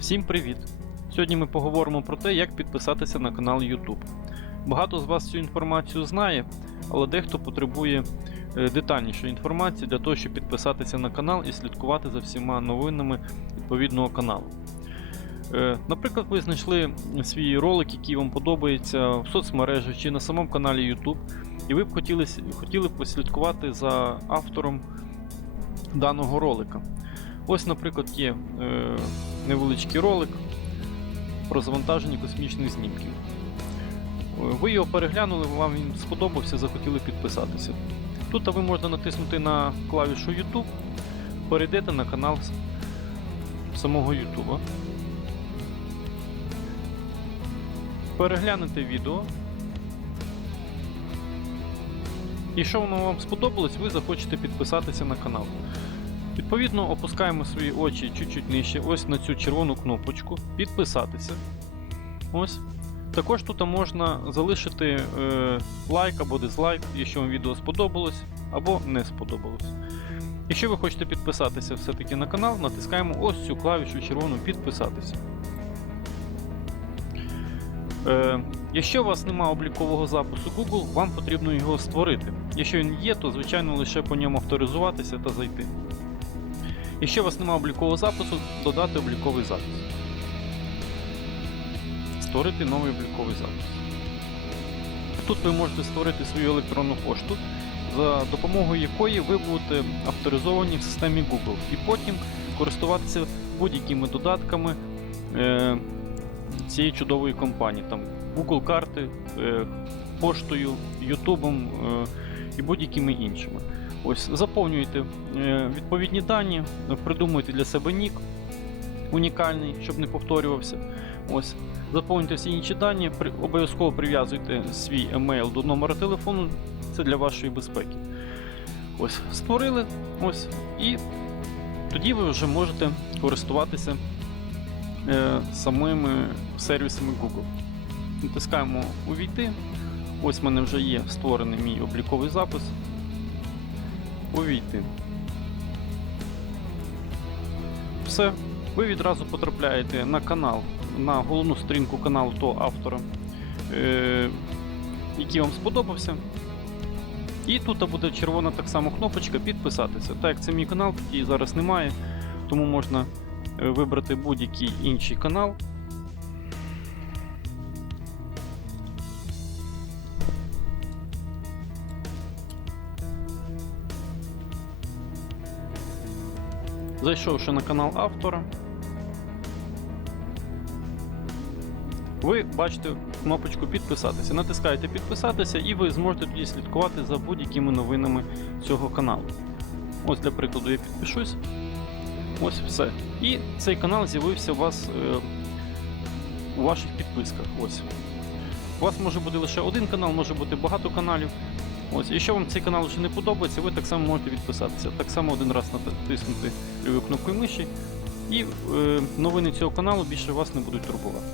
Всім привіт! Сьогодні ми поговоримо про те, як підписатися на канал YouTube. Багато з вас цю інформацію знає, але дехто потребує е, детальнішої інформації для того, щоб підписатися на канал і слідкувати за всіма новинами відповідного каналу. Е, Наприклад, ви знайшли свій ролик, який вам подобається в соцмережах чи на самому каналі YouTube, і ви б хотіли, хотіли послідкувати за автором даного ролика. Ось, наприклад, є е, невеличкий ролик про завантаження космічних знімків. Е, Ви його переглянули, вам він сподобався, захотіли підписатися. Тут ви можете натиснути на клавішу YouTube, перейдете на канал самого YouTube. Переглянете відео. І що воно вам сподобалось, ви захочете підписатися на канал. Відповідно, опускаємо свої очі чуть-чуть нижче, ось на цю червону кнопочку підписатися. Ось. Також тут можна залишити е, лайк або дизлайк, якщо вам відео сподобалось або не сподобалось. Якщо ви хочете підписатися все-таки на канал, натискаємо ось цю клавішу червону підписатися. Е, якщо у вас немає облікового запису Google, вам потрібно його створити. Якщо він є, то звичайно лише по ньому авторизуватися та зайти. Якщо у вас немає облікового запису, додати обліковий запис. Створити новий обліковий запис. Тут ви можете створити свою електронну пошту, за допомогою якої ви будете авторизовані в системі Google і потім користуватися будь-якими додатками е, цієї чудової компанії. Там Google карти, е, поштою, Ютубом е, і будь-якими іншими. Ось заповнюєте е, відповідні дані, придумуєте для себе нік унікальний, щоб не повторювався. Ось заповнюйте всі інші дані, обов'язково прив'язуйте свій емейл до номера телефону. Це для вашої безпеки. Ось створили. Ось і тоді ви вже можете користуватися е, самими сервісами Google. Натискаємо Увійти. Ось в мене вже є створений мій обліковий запис. Увійти. Все. Ви відразу потрапляєте на канал, на головну сторінку каналу того автора, е- який вам сподобався. І тут буде червона так само кнопочка підписатися. Так як це мій канал, який зараз немає, тому можна е, вибрати будь-який інший канал. Зайшовши на канал автора, ви бачите кнопочку підписатися. Натискаєте підписатися і ви зможете тоді слідкувати за будь-якими новинами цього каналу. Ось для прикладу я підпишусь. Ось все. І цей канал з'явився у вас е, у ваших підписках. Ось. У вас може бути лише один канал, може бути багато каналів. Ось, якщо вам цей канал вже не подобається, ви так само можете відписатися. Так само один раз натиснути лівою кнопкою миші, і е, новини цього каналу більше вас не будуть турбувати.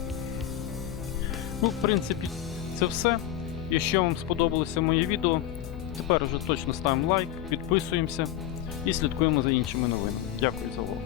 Ну, в принципі, це все. Якщо вам сподобалося моє відео, тепер вже точно ставимо лайк, підписуємося і слідкуємо за іншими новинами. Дякую за увагу.